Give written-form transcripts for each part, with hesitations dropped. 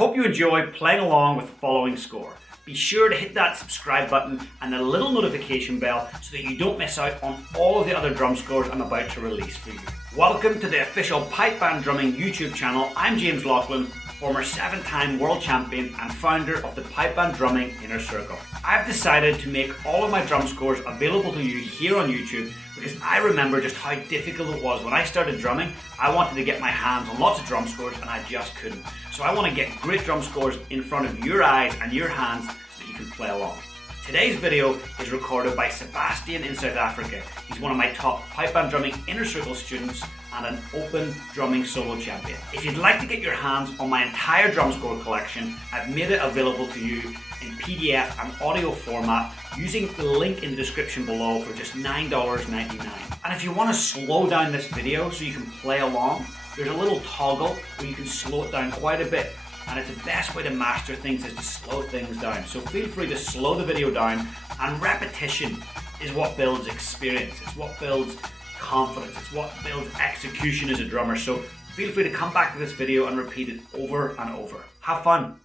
hope you enjoy playing along with the following score. Be sure to hit that subscribe button and the little notification bell so that you don't miss out on all of the other drum scores I'm about to release for you. Welcome to the official Pipe Band Drumming YouTube channel. I'm James Laughlin, former 7-time world champion and founder of the Pipe Band Drumming Inner Circle. I've decided to make all of my drum scores available to you here on YouTube because I remember just how difficult it was when I started drumming. I wanted to get my hands on lots of drum scores and I just couldn't. So I want to get great drum scores in front of your eyes and your hands so that you can play along. Today's video is recorded by Sebastian in South Africa. He's one of my top Pipe Band Drumming Inner Circle students and an open drumming solo champion. If you'd like to get your hands on my entire drum score collection, I've made it available to you in PDF and audio format using the link in the description below for just $9.99. And if you want to slow down this video so you can play along, there's a little toggle where you can slow it down quite a bit. And it's the best way to master things is to slow things down. So feel free to slow the video down, and repetition is what builds experience. It's what builds confidence. It's what builds execution as a drummer. So feel free to come back to this video and repeat it over and over. Have fun.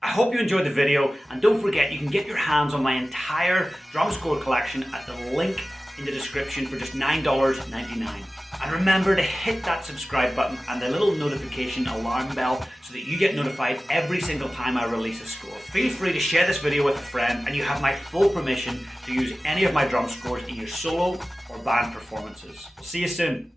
I hope you enjoyed the video, and don't forget you can get your hands on my entire drum score collection at the link in the description for just $9.99. And remember to hit that subscribe button and the little notification alarm bell so that you get notified every single time I release a score. Feel free to share this video with a friend, and you have my full permission to use any of my drum scores in your solo or band performances. We'll see you soon.